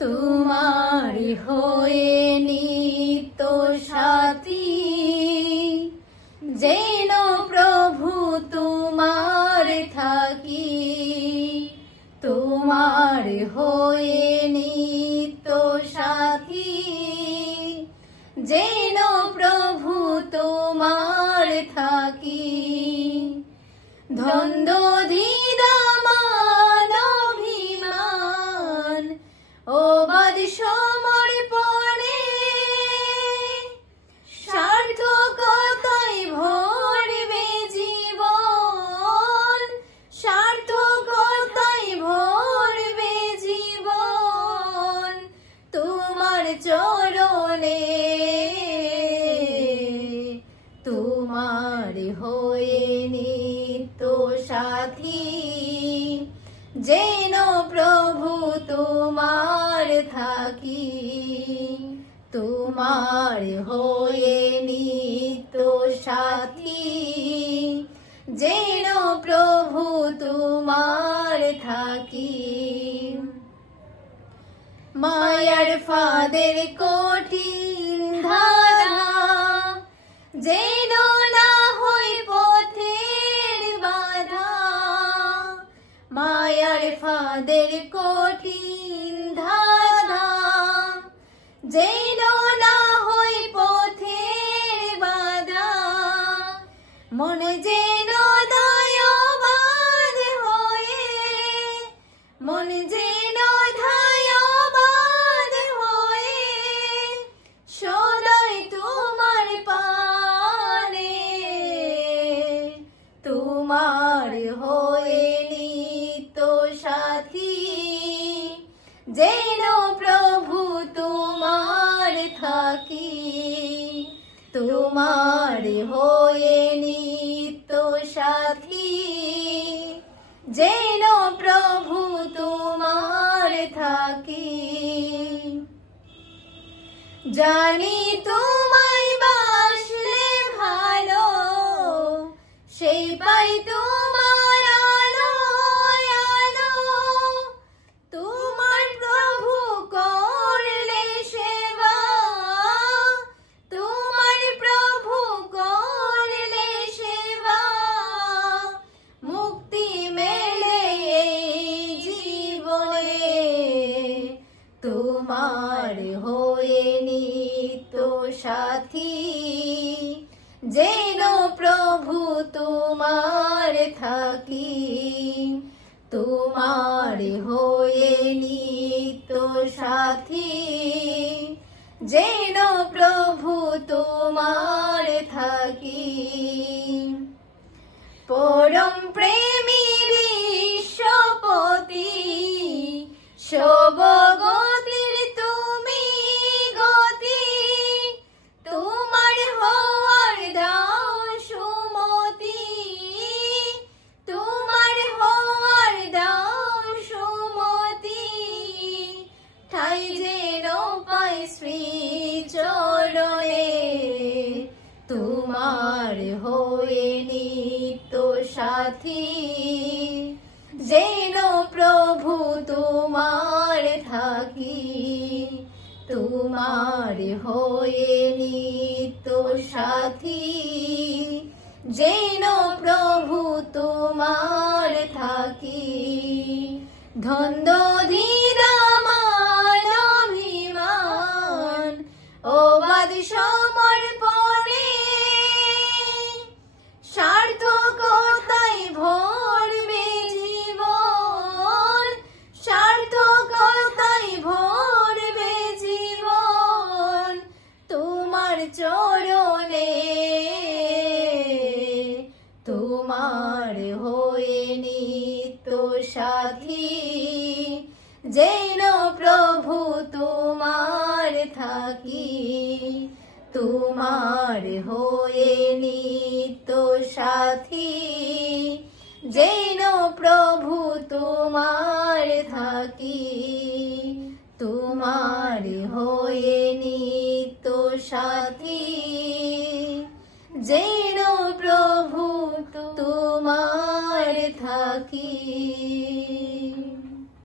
তোমার হয়ে নিত্য সাথী, যেন প্রভু তোমার থাকি। তোমার হয়ে নিত্য সাথী, যেন প্রভু তোমার থাকি। দ্বন্দ্ব দ্বিধা মান অভিমান ও বাদ সমর্পণে, সার্থকতায় ভরবে জীবন, সার্থকতায় ভরবে জীবন তোমার চরণে। তোমার হয়ে নিত্য সাথী, যেন প্রভু তোমার থাকি। তোমার হয়ে নিত্য সাথী, যেন প্রভু তোমার থাকি। মায়ার ফাঁদের কঠিন ধারা, যেন না হই পথের বাধা। মায়ার ফাঁদের কঠিন ধারা, যেন না হই পথের বাধা। মন যেন দয়াবান হয়ে, মন যেন দয়াবান হয়ে, সদাই তোমার পানে। তোমার হয়ে নিত্য সাথী, যেন প্রভু তোমার থাকি। তোমার হয়ে নিত্য সাথী, যেন প্রভু তোমার থাকি। জানি তোমায় বাসলে ভালো, সেই পাই তোমার আলো আলো। তোমার প্রভু করলে সেবা, তোমার প্রভু করলে সেবা। মুক্তি মেলে এই জীবনে, তোমার হয়ে নিত্য সাথী, যেন প্রভু তোমার থাকি। তোমার হয়ে নিত্য সাথী, যেন প্রভু তোমার থাকি। পরম প্রেমী বিশ্বপতি, সবগতির তুমি গতি। তোমার হওয়ার দাও সুমতি, তোমার হওয়ার দাও সুমতি। ঠাই যেন পাই শ্রী চরণে, তোমার হয়ে নিত্য সাথী, যেন প্রভু তোমার থাকি। তোমার হয়ে নিত্য সাথী, যেন প্রভু তোমার থাকি। দ্বন্দ্ব দ্বিধা মান অভিমান ও বাদ সমর্পণে, সার্থকতায় ভরবে জীবন, সার্থকতায় ভরবে জীবন তোমার চরণে। তোমার হয়ে নিত্য সাথী, যেন প্রভু তোমার থাকি। তোমার হয়ে নিত্য সাথী, যেন প্রভু তোমার থাকি। তোমার হয়ে নিত্য সাথী, যে